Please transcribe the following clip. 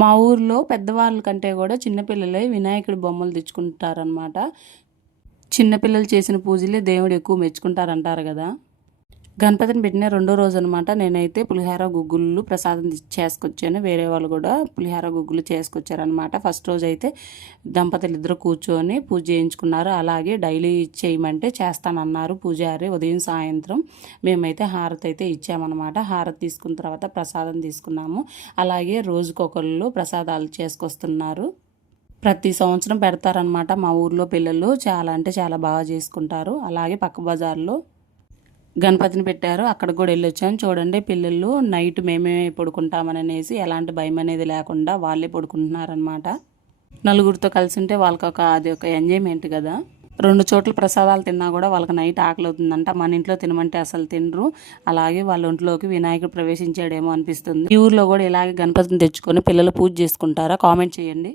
మా ఊర్లో పెద్దవాళ్ళ కంటే కూడా చిన్నపిల్లలే వినాయకుడి బొమ్మలు తెచ్చుకుంటారనమాట. చిన్నపిల్లలు చేసిన పూజలే దేవుడు ఎక్కువ మెచ్చుకుంటారంటారు కదా. గణపతిని పెట్టిన రెండో రోజు అనమాట నేనైతే పులిహార గుగ్గుళ్ళు ప్రసాదం చేసుకొచ్చాను. వేరే వాళ్ళు కూడా పులిహార గుగ్గులు చేసుకొచ్చారనమాట. ఫస్ట్ రోజు అయితే దంపతులు ఇద్దరు కూర్చొని పూజ చేయించుకున్నారు. అలాగే డైలీ చేయమంటే చేస్తానన్నారు పూజారి ఉదయం సాయంత్రం. మేమైతే హారతి అయితే ఇచ్చామన్నమాట. హారతి తీసుకున్న తర్వాత ప్రసాదం తీసుకున్నాము. అలాగే రోజుకొకళ్ళు ప్రసాదాలు చేసుకొస్తున్నారు. ప్రతి సంవత్సరం పెడతారనమాట మా ఊర్లో పిల్లలు. చాలా అంటే చాలా బాగా చేసుకుంటారు. అలాగే పక్క బజార్లో గణపతిని పెట్టారు. అక్కడ కూడా వెళ్ళొచ్చాను. చూడండి పిల్లలు నైట్ మేమే పడుకుంటామని అనేసి ఎలాంటి భయం అనేది లేకుండా వాళ్ళే పడుకుంటున్నారనమాట. నలుగురితో కలిసి ఉంటే వాళ్ళకి అది ఒక ఎంజాయ్మెంట్ కదా. 2 చోట్ల ప్రసాదాలు తిన్నా కూడా వాళ్ళకి నైట్ ఆకలి అవుతుందంట. మన ఇంట్లో తినమంటే అసలు తినరు. అలాగే వాళ్ళ ఒంట్లోకి వినాయకుడు ప్రవేశించాడేమో అనిపిస్తుంది. ఈ ఊర్లో కూడా ఇలాగే గణపతిని తెచ్చుకొని పిల్లలు పూజ చేసుకుంటారా? కామెంట్ చేయండి.